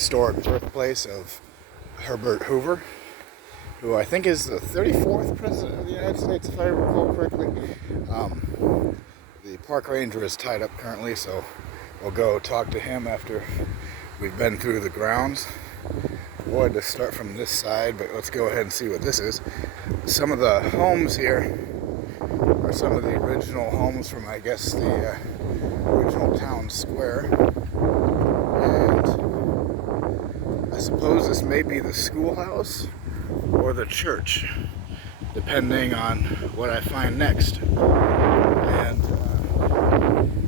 historic birthplace of Herbert Hoover, who I think is the 34th president of the United States, if I recall correctly. The park ranger is tied up currently, so we'll go talk to him after we've been through the grounds. I wanted to start from this side, but let's go ahead and see what this is. Some of the homes here are some of the original homes from, I guess, the original town square. And I suppose this may be the schoolhouse or the church, depending on what I find next. And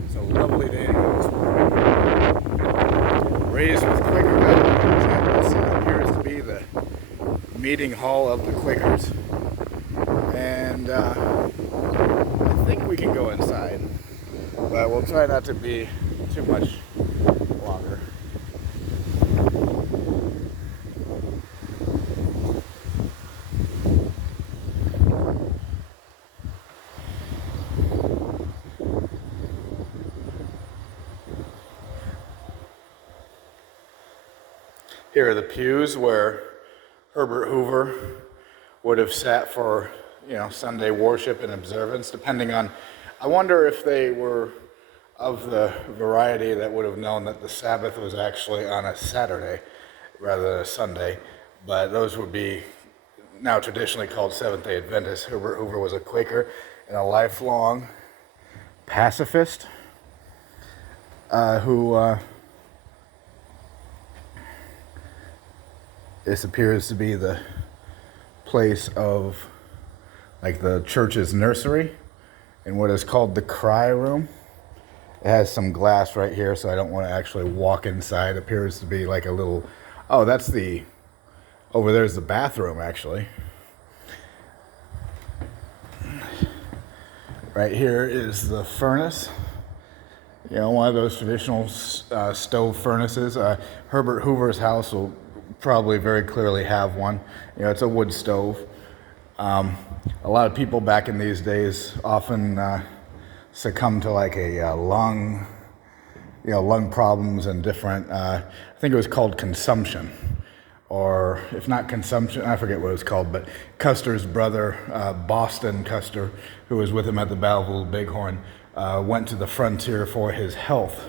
it's a lovely day to go exploring. Raised with Quaker values, this appears to be the meeting hall of the Quakers. And I think we can go inside, but we'll try not to be too much longer. Here are the pews where Herbert Hoover would have sat for, Sunday worship and observance, depending on, I wonder if they were of the variety that would have known that the Sabbath was actually on a Saturday rather than a Sunday, but those would be now traditionally called Seventh-day Adventists. Herbert Hoover was a Quaker and a lifelong pacifist who this appears to be the place of like the church's nursery in what is called the cry room. It has some glass right here, so I don't want to actually walk inside. It appears to be like a little, over there's the bathroom actually. Right here is the furnace. One of those traditional stove furnaces. Herbert Hoover's house will probably very clearly have one. It's a wood stove. A lot of people back in these days often succumb to like a lung problems and different, I think it was called consumption, or if not consumption, I forget what it was called, but Custer's brother, Boston Custer, who was with him at the Battle of Little Bighorn, went to the frontier for his health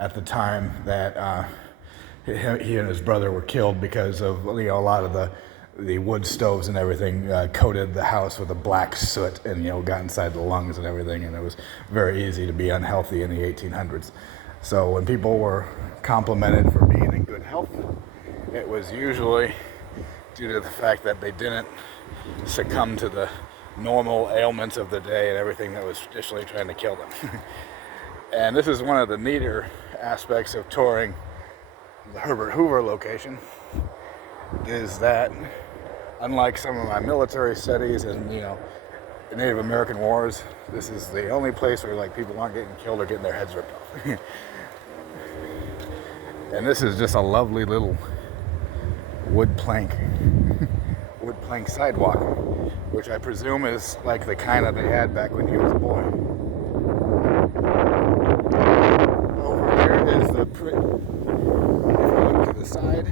at the time that he and his brother were killed because of a lot of the wood stoves and everything coated the house with a black soot and got inside the lungs and everything, and it was very easy to be unhealthy in the 1800s. So when people were complimented for being in good health, it was usually due to the fact that they didn't succumb to the normal ailments of the day and everything that was traditionally trying to kill them. And this is one of the neater aspects of touring the Herbert Hoover location, is that unlike some of my military studies and the Native American wars, this is the only place where people aren't getting killed or getting their heads ripped off. And this is just a lovely little wood plank sidewalk, which I presume is like the kind that they had back when he was a boy. Over here is to the side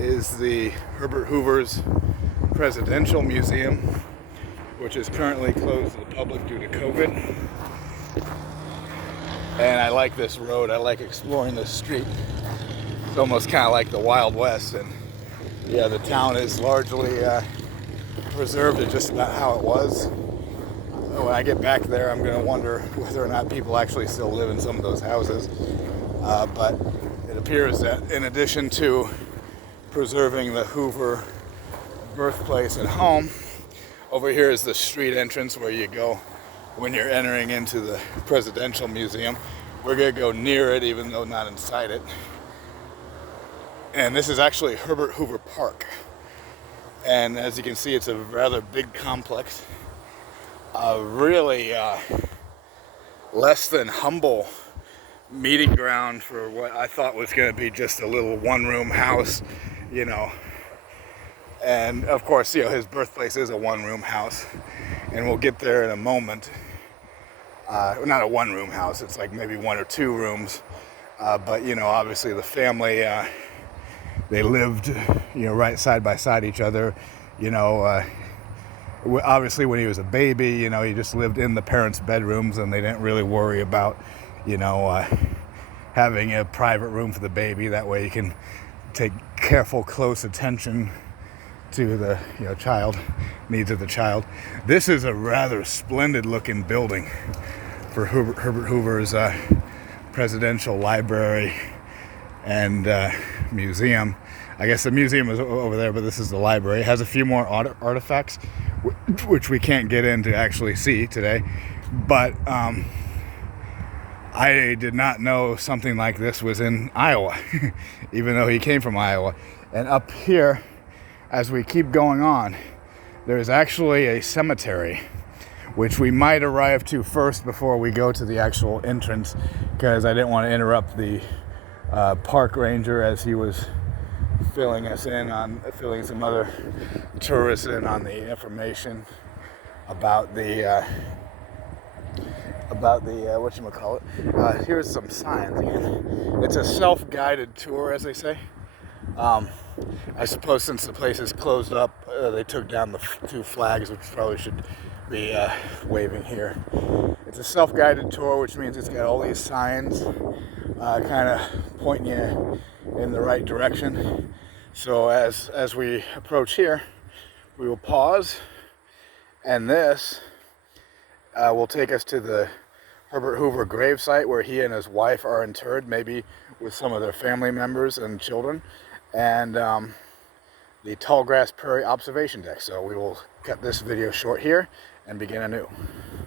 is the Herbert Hoover's Presidential Museum, which is currently closed to the public due to COVID. And I like this road. I like exploring this street. It's almost kind of like the Wild West, and the town is largely preserved to just about how it was. When I get back there, I'm going to wonder whether or not people actually still live in some of those houses. But it appears that in addition to preserving the Hoover birthplace and home, over here is the street entrance where you go when you're entering into the Presidential Museum. We're going to go near it, even though not inside it. And this is actually Herbert Hoover Park. And as you can see, it's a rather big complex. Really less than humble meeting ground for what I thought was going to be just a little one-room house, And of course, his birthplace is a one-room house. And we'll get there in a moment. Not a one-room house, it's like maybe one or two rooms. But you know, obviously the family, they lived, you know, right side by side each other. You know, obviously when he was a baby, you know, he just lived in the parents' bedrooms, and they didn't really worry about, you know, having a private room for the baby. That way you can take careful, close attention to the, you know, child needs of the child. This is a rather splendid looking building for Herbert Hoover's presidential library and museum. I guess the museum is over there, but this is the library. It has a few more artifacts, which we can't get in to actually see today. But I did not know something like this was in Iowa, even though he came from Iowa. And up here, as we keep going on, there's actually a cemetery, which we might arrive to first before we go to the actual entrance, because I didn't want to interrupt the park ranger as he was filling some other tourists in on the information about the whatchamacallit. Here's some signs again. It's a self-guided tour, as they say. I suppose since the place is closed up, they took down the two flags, which probably should be waving here. It's a self-guided tour, which means it's got all these signs kind of pointing you in the right direction. So as we approach here, we will pause, and this will take us to the Herbert Hoover gravesite, where he and his wife are interred, maybe with some of their family members and children, and the Tallgrass Prairie observation deck. So we will cut this video short here and begin anew.